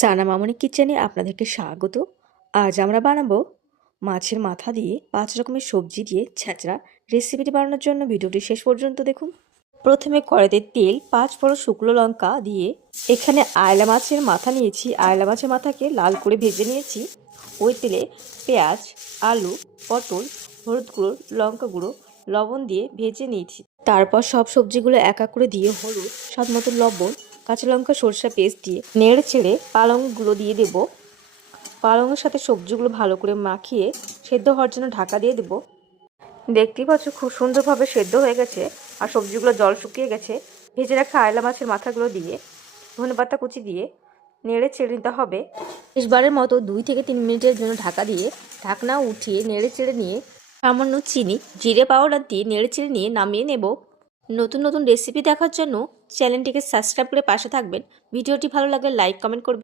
সানা মামনি কিচেনে আপনাদেরকে স্বাগত। আজ আমরা বানাবো মাছের মাথা দিয়ে 5 রকমের সবজি দিয়ে ছেঁচড়া। রেসিপিটি বানানোর জন্য ভিডিওটি শেষ পর্যন্ত দেখুন। প্রথমে কড়াইতে তেল, 5 বড় শুকনো লঙ্কা দিয়ে এখানে আয়লা মাছের মাথা নিয়েছি। আয়লা মাছের মাথাকে লাল করে ভেজে নিয়েছি। ওই তেলে পেঁয়াজ, আলু, পটল, হলুদ গুঁড়ো, লঙ্কা গুঁড়ো, লবণ দিয়ে ভেজে নিয়েছি। তারপর সব সবজিগুলো এক এক করে দিয়ে হলুদ, স্বাদ মতো লবণ, কাঁচা লঙ্কা, সরষে পেস্ট দিয়ে নেড়ে চেড়ে পালংগুলো দিয়ে দেব। পালংয়ের সাথে সবজিগুলো ভালো করে মাখিয়ে সেদ্ধ হওয়ার জন্য ঢাকা দিয়ে দেব। দেখতেই পাচ্ছ খুব সুন্দরভাবে সেদ্ধ হয়ে গেছে আর সবজিগুলো জল শুকিয়ে গেছে। ভেজে রাখা আয়লা মাছের মাথাগুলো দিয়ে ধনেপাতা কুচি দিয়ে নেড়ে চেড়ে নিতে হবে। শেষবারের মতো 2 থেকে 3 মিনিটের জন্য ঢাকা দিয়ে ঢাকনা উঠিয়ে নেড়ে চেড়ে নিয়ে সামান্য চিনি, জিরে পাউডার দিয়ে নেড়ে চেড়ে নিয়ে নামিয়ে নেব। নতুন নতুন রেসিপি দেখার জন্য চ্যানেলটিকে সাবস্ক্রাইব করে পাশে থাকবেন। ভিডিওটি ভালো লাগলে লাইক কমেন্ট করবেন।